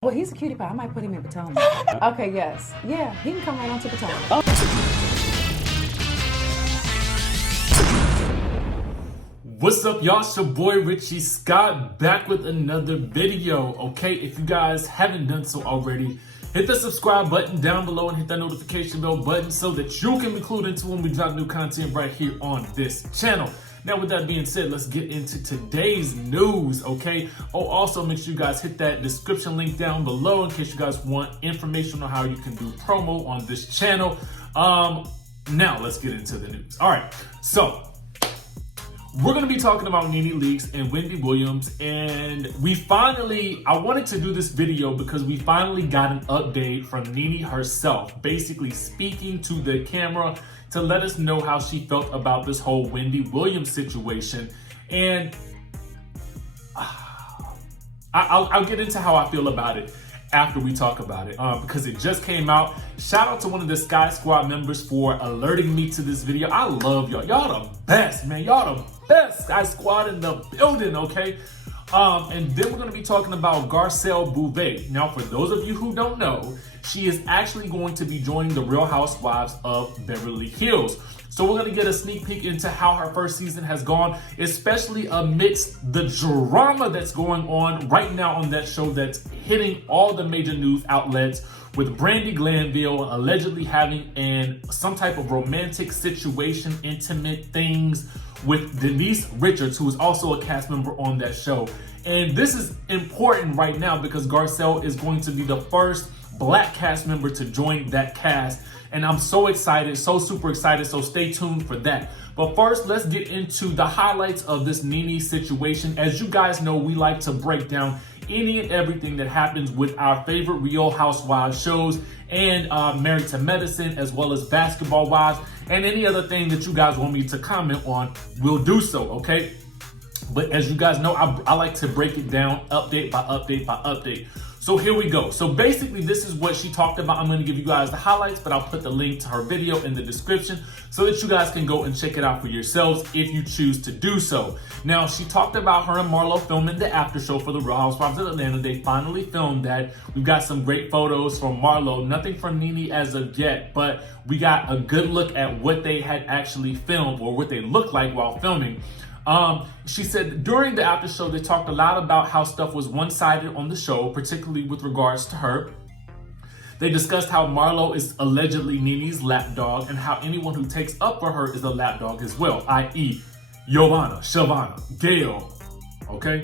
Well, he's a cutie pie. I might put him in Potomac. Okay, yes. Yeah, he can come right on to Potomac. What's up, y'all? It's your boy Richie Scott back with another video. Okay, if you guys haven't done so already, hit the subscribe button down below and hit that notification bell button so that you can be clued into when we drop new content right here on this channel. Now, with that being said, let's get into today's news, okay? Oh, also make sure you guys hit that description link down below in case you guys want information on how you can do promo on this channel. Now let's get into the news. All right, so we're going to be talking about Nene leaks and Wendy Williams, and I wanted to do this video because we finally got an update from Nene herself, basically speaking to the camera to let us know how she felt about this whole Wendy Williams situation. And I'll get into how I feel about it after we talk about it, because it just came out. Shout out to one of the Sky Squad members for alerting me to this video. I love y'all. Y'all the best, man. Y'all the best Sky Squad in the building, okay? And then we're going to be talking about Garcelle Beauvais. Now, for those of you who don't know, she is actually going to be joining the Real Housewives of Beverly Hills. So we're going to get a sneak peek into how her first season has gone, especially amidst the drama that's going on right now on that show that's hitting all the major news outlets, with Brandi Glanville allegedly having some type of romantic situation, intimate things with Denise Richards, who is also a cast member on that show. And this is important right now because Garcelle is going to be the first Black cast member to join that cast. And I'm so excited, so super excited, so stay tuned for that. But first, let's get into the highlights of this Nene situation. As you guys know, we like to break down any and everything that happens with our favorite Real Housewives shows and Married to Medicine, as well as Basketball Wives, and any other thing that you guys want me to comment on, we'll do so, okay? But as you guys know, I like to break it down update by update by update. So here we go. So basically, this is what she talked about. I'm going to give you guys the highlights, but I'll put the link to her video in the description so that you guys can go and check it out for yourselves if you choose to do so. Now, she talked about her and Marlo filming the after show for the Real Housewives of Atlanta. They finally filmed that. We've got some great photos from Marlo, nothing from Nene as of yet, but we got a good look at what they had actually filmed, or what they looked like while filming. She said during the after show, they talked a lot about how stuff was one-sided on the show, particularly with regards to her. They discussed how Marlo is allegedly Nene's lapdog and how anyone who takes up for her is a lapdog as well, i.e. Giovanna, Shavana, Gail, okay?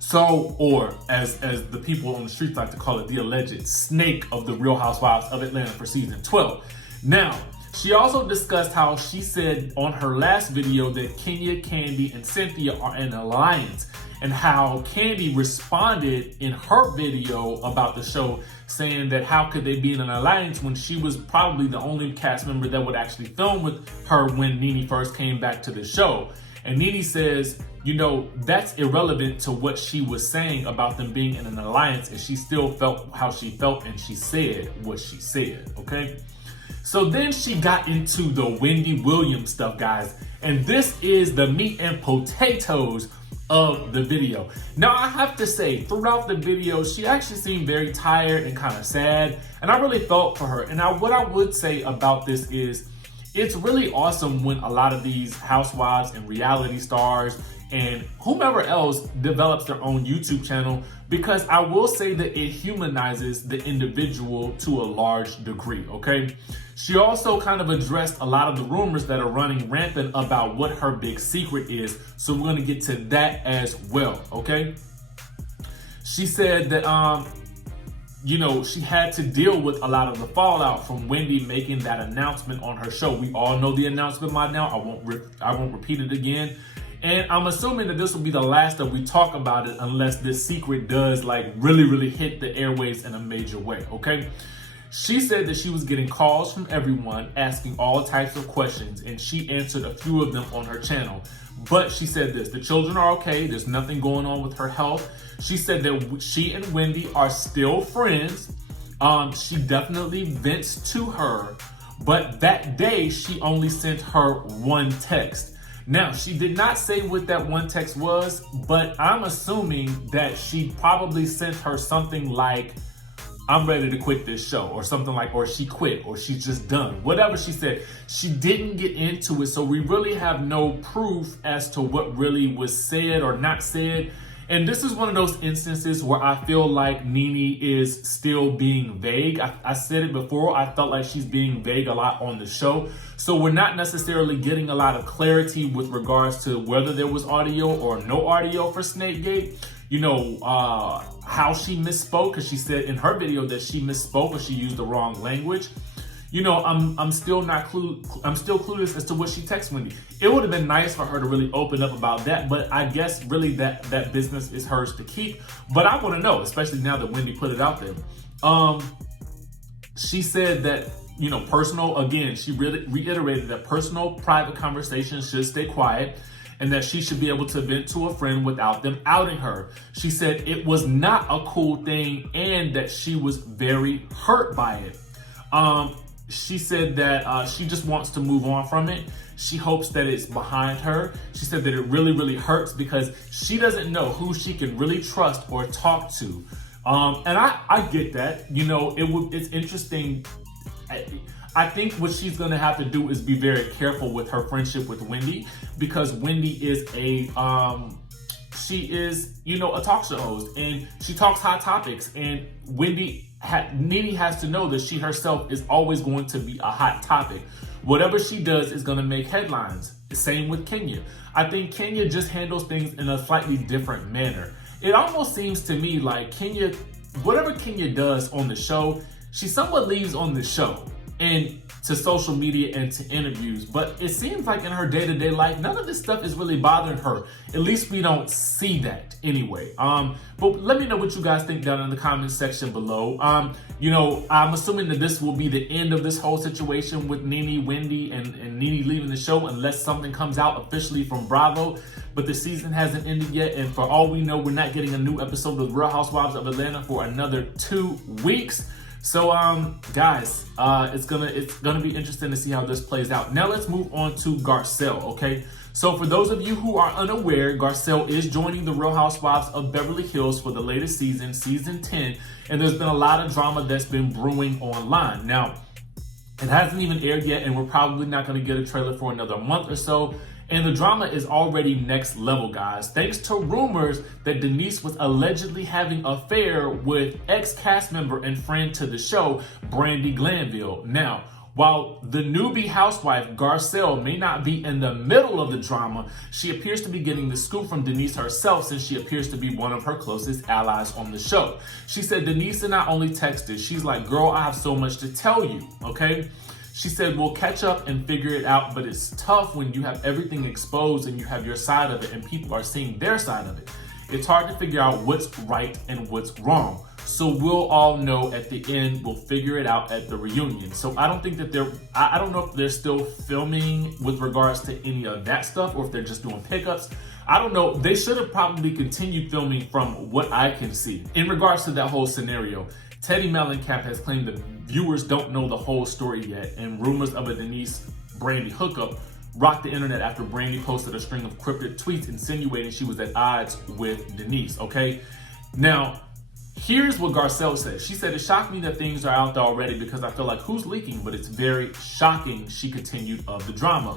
So, or as the people on the streets like to call it, the alleged snake of the Real Housewives of Atlanta for season 12. Now, she also discussed how she said on her last video that Kenya, Kandi, and Cynthia are an alliance, and how Kandi responded in her video about the show saying that how could they be in an alliance when she was probably the only cast member that would actually film with her when Nene first came back to the show. And Nene says, you know, that's irrelevant to what she was saying about them being in an alliance, and she still felt how she felt, and she said what she said, okay? So then she got into the Wendy Williams stuff, guys. And this is the meat and potatoes of the video. Now, I have to say, throughout the video, she actually seemed very tired and kind of sad. And I really felt for her. And what I would say about this is, it's really awesome when a lot of these housewives and reality stars and whomever else develops their own YouTube channel, because I will say that it humanizes the individual to a large degree, okay? She also kind of addressed a lot of the rumors that are running rampant about what her big secret is, so we're gonna get to that as well, okay? She said that, you know, she had to deal with a lot of the fallout from Wendy making that announcement on her show. We all know the announcement by now. I won't repeat it again. And I'm assuming that this will be the last that we talk about it, unless this secret does like really hit the airwaves in a major way, okay? She said that she was getting calls from everyone asking all types of questions, and she answered a few of them on her channel. But she said this: the children are okay, there's nothing going on with her health. She said that she and Wendy are still friends. She definitely vents to her, but that day she only sent her one text. Now, she did not say what that one text was, but I'm assuming that she probably sent her something like, I'm ready to quit this show, or something like, or she quit, or she's just done. Whatever she said, she didn't get into it, so we really have no proof as to what really was said or not said. And this is one of those instances where I feel like Nene is still being vague. I said it before, I felt like she's being vague a lot on the show. So we're not necessarily getting a lot of clarity with regards to whether there was audio or no audio for Snakegate. You know, how she misspoke, because she said in her video that she misspoke or she used the wrong language. You know, I'm still clueless as to what she texted Wendy. It would have been nice for her to really open up about that, but I guess really that business is hers to keep. But I want to know, especially now that Wendy put it out there. She said that, you know, personal, again, she really reiterated that personal, private conversations should stay quiet, and that she should be able to vent to a friend without them outing her. She said it was not a cool thing and that she was very hurt by it. She said that she just wants to move on from it. She hopes that it's behind her. She said that it really, really hurts because she doesn't know who she can really trust or talk to. And I get that. You know, it's interesting. I think what she's going to have to do is be very careful with her friendship with Wendy, because Wendy is she is, you know, a talk show host, and she talks hot topics, and Nene has to know that she herself is always going to be a hot topic. Whatever she does is going to make headlines. Same with Kenya. I think Kenya just handles things in a slightly different manner. It almost seems to me like Kenya, whatever Kenya does on the show, she somewhat leaves on the show and to social media and to interviews. But it seems like in her day-to-day life, none of this stuff is really bothering her. At least we don't see that anyway. But let me know what you guys think down in the comments section below. You know, I'm assuming that this will be the end of this whole situation with Nene, Wendy, and Nene leaving the show unless something comes out officially from Bravo. But the season hasn't ended yet, and for all we know, we're not getting a new episode of Real Housewives of Atlanta for another 2 weeks. So, guys, it's gonna be interesting to see how this plays out. Now let's move on to Garcelle, okay? So for those of you who are unaware, Garcelle is joining the Real Housewives of Beverly Hills for the latest season, season 10, and there's been a lot of drama that's been brewing online. Now, it hasn't even aired yet, and we're probably not gonna get a trailer for another month or so. And the drama is already next level, guys, thanks to rumors that Denise was allegedly having an affair with ex-cast member and friend to the show, Brandi Glanville. Now, while the newbie housewife, Garcelle, may not be in the middle of the drama, she appears to be getting the scoop from Denise herself, since she appears to be one of her closest allies on the show. She said Denise and I only texted. She's like, girl, I have so much to tell you, okay? She said, we'll catch up and figure it out, but it's tough when you have everything exposed and you have your side of it and people are seeing their side of it. It's hard to figure out what's right and what's wrong. So we'll all know at the end. We'll figure it out at the reunion. So I don't think that I don't know if they're still filming with regards to any of that stuff or if they're just doing pickups. I don't know. They should have probably continued filming from what I can see. In regards to that whole scenario, Teddy Mellencamp has claimed that viewers don't know the whole story yet, and rumors of a Denise-Brandi hookup rocked the internet after Brandi posted a string of cryptic tweets insinuating she was at odds with Denise, okay? Now, here's what Garcelle said. She said, it shocked me that things are out there already because I feel like who's leaking, but it's very shocking, she continued, of the drama.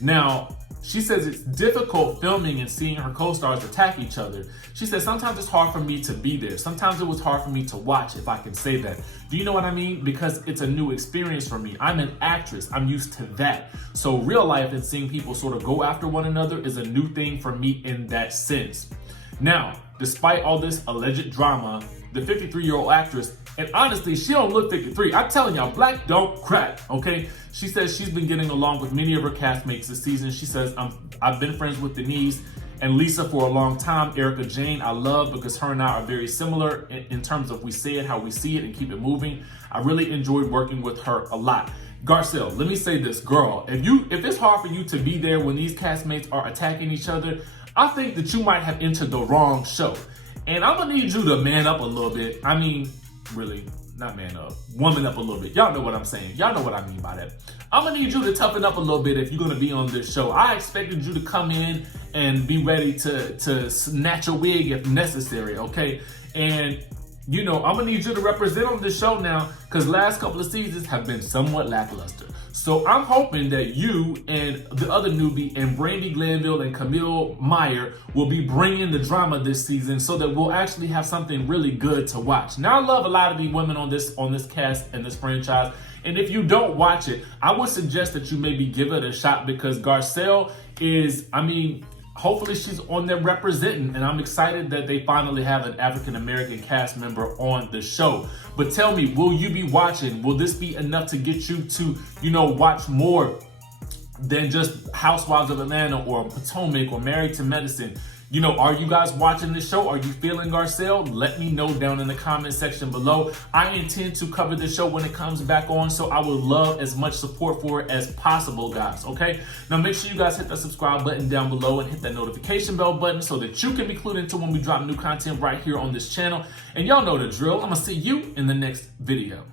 Now, she says it's difficult filming and seeing her co-stars attack each other. She says, sometimes it's hard for me to be there. Sometimes it was hard for me to watch, if I can say that. Do you know what I mean? Because it's a new experience for me. I'm an actress. I'm used to that. So real life and seeing people sort of go after one another is a new thing for me in that sense. Now, despite all this alleged drama, the 53-year-old actress, and honestly, she don't look 53. I'm telling y'all, black don't crack, okay? She says she's been getting along with many of her castmates this season. She says, I've been friends with Denise and Lisa for a long time. Erica Jane, I love because her and I are very similar in terms of we say it how we see it and keep it moving. I really enjoyed working with her a lot. Garcelle, let me say this, girl. If it's hard for you to be there when these castmates are attacking each other, I think that you might have entered the wrong show. And I'm gonna need you to man up a little bit. I mean, really, not man up, woman up a little bit. Y'all know what I'm saying. Y'all know what I mean by that. I'm gonna need you to toughen up a little bit if you're gonna be on this show. I expected you to come in and be ready to snatch a wig if necessary, okay? And you know, I'm gonna need you to represent on this show now, because last couple of seasons have been somewhat lackluster. So I'm hoping that you and the other newbie and Brandy Glanville and Camille Meyer will be bringing the drama this season, so that we'll actually have something really good to watch. Now, I love a lot of the women on this cast and this franchise. And if you don't watch it, I would suggest that you maybe give it a shot, because Garcelle is, I mean, hopefully she's on there representing, and I'm excited that they finally have an African-American cast member on the show. But tell me, will you be watching? Will this be enough to get you to, you know, watch more than just Housewives of Atlanta or Potomac or Married to Medicine? You know, are you guys watching this show? Are you feeling Garcelle? Let me know down in the comment section below. I intend to cover the show when it comes back on, so I would love as much support for it as possible, guys, okay? Now, make sure you guys hit that subscribe button down below and hit that notification bell button so that you can be clued into when we drop new content right here on this channel. And y'all know the drill. I'm gonna see you in the next video.